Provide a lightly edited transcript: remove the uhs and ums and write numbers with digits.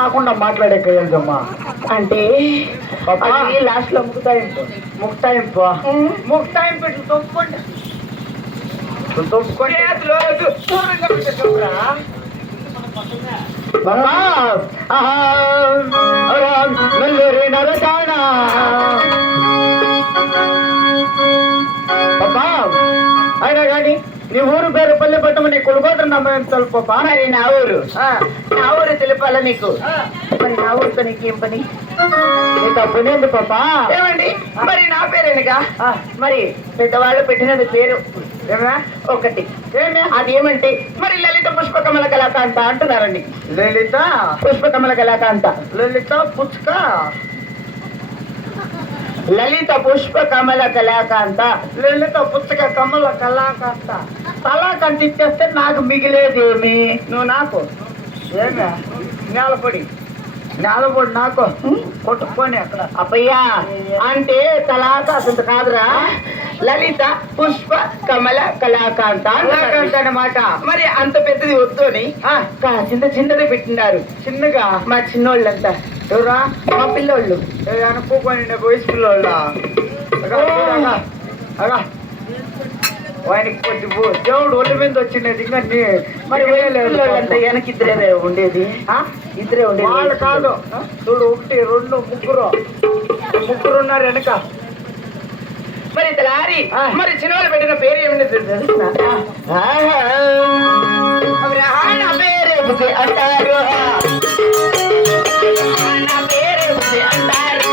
రాకుండా మాట్లాడే కయ్యమ్మా. అంటే లాస్ట్ లో ముక్తాయింపు ముక్తాయింపు ముక్తాయింపు ఇట్లా తొప్పుకోండి తొప్పుకోండి నెల్లూరి నరచాణ అయినా కానీ నీ ఊరు పేరు పల్లె పట్టమని నీ కొడుకోట నమ్మకం తెలుపా. మరి నా ఊరు తెలిపాలా నీకు? మరి నా ఊరితో నీకేం పని? నీకు పనేంది పాపా? ఏమండి మరి నా పేరేనుగా మరి పెద్దవాళ్ళు పెట్టినది పేరు ఒకటి అదేమంటే మరి లలిత పుష్పకమల కళాకాంత అంటున్నారండి. లలిత పుష్పకమల కళాకాంత లలిత పుష్క లలిత పుష్ప కమల కళాకాంత లలిత పుస్తక కమల కళాకాంత కళాకాంత ఇచ్చేస్తే నాకు మిగిలేదేమి? నువ్వు నాకు ఏమే నేలపొడి నేలపొడి నాకు కొట్టుకొని అక్కడ అప్పయ్యా అంటే కళాకాంత కాదురా, లలిత పుష్ప కమల కళాకాంత అనమాట. మరి అంత పెద్దది వద్దు అని చిన్నది పెట్టినారు. చిన్నగా మా చిన్నోళ్ళంతా ఎవరా? మా పిల్లోళ్ళు అనుకోని వయసు పిల్లోళ్ళ ఆయనకి కొద్ది దేవుడు ఒళ్ళ మీద వచ్చినది. ఇంకా మరి పిల్లోళ్ళంతా వెనక ఇద్దరే ఉండేది. ఇద్దరే ఉండేది. వాళ్ళు కాదు చూడు, 1 2 ముగ్గురు ఉన్నారు వెనక. మరి తలారి మరి చిన్నవాళ్ళు పెట్టిన పేరు ఏమైనా తెలుసా? పేరు అంటారు అంటారు